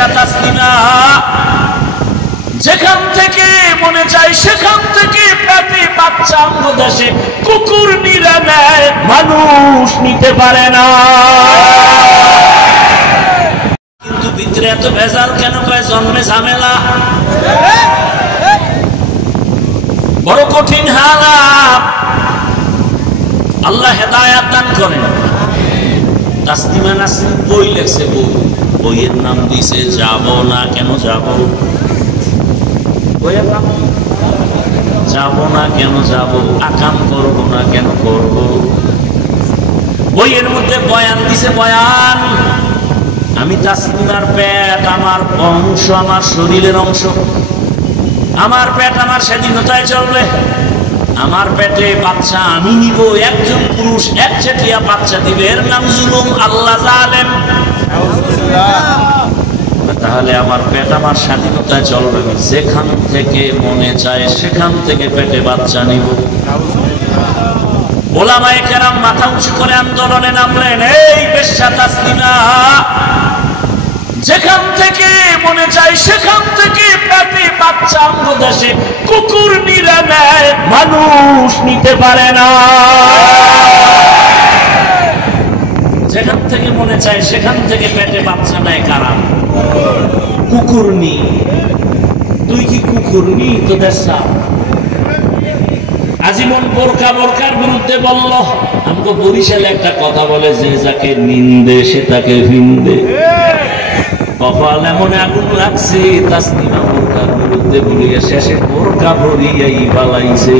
বেশ্যা তাসলিমা যেখান থেকে মনে চায় সেখান থেকে পেটে বাচ্চা অঙ্গ দেশে কুকুর নিরা নেয়, মানুষ নিতে পারে না। কিন্তু ভিতরে এত ভেজাল কেন? কয় জন্মে ঝামেলা, বড় কঠিন হালাত। আল্লাহ হেদায়াত দান করেন। তাসলিমা নাসরিন বই লেখছে, বইয়ের নাম দিয়েছে যাব না কেন যাব। বইয়ের নাম যাব না কেন যাব, আকাম করব না কেন করব। বইয়ের মধ্যে বয়ান দিছে, বয়ান আমি তাসলিমার পেট আমার অংশ, আমার শরীরের অংশ, আমার পেট আমার স্বাধীনতায় চলবে, আমার পেটে বাচ্চা আমি নিব। একজন পুরুষ একচেটিয়া বাচ্চা দিবে, এর নাম জুলুম। আল্লাহ জালেম। তাহলে আমার পেট আমার স্বাধীনতায় চলবে, যেখান থেকে মনে চায় সেখান থেকে পেটে বাচ্চা নিব। ওলামায়ে কেরাম মাথা উঁচু করে আন্দোলনে নামলেন। এই বেশ্যা তাসলিমা যেখান থেকে মনে চায় সেখান থেকে পেটে বাচ্চা অঙ্গ দেশে কুকুর নিরা নেয়, মানুষ নিতে পারে না। যেখান থেকে মনে চায় সেখান থেকে পেটে বাচ্চা নেয় কারা? কুকুরনি। তুই কি কুকুরনি? তো দেশা আজীবন বোরকার বিরুদ্ধে বলল। আমাকে বরিশালে একটা কথা বলে, যে যাকে নিন্দে সে তাকে ভিন্দে। কপাল এমন আগুন লাগছে, তাসলিমা বোরকার বিরুদ্ধে বলিয়া শেষে বোরকা ভরিয়াই পালাইছে।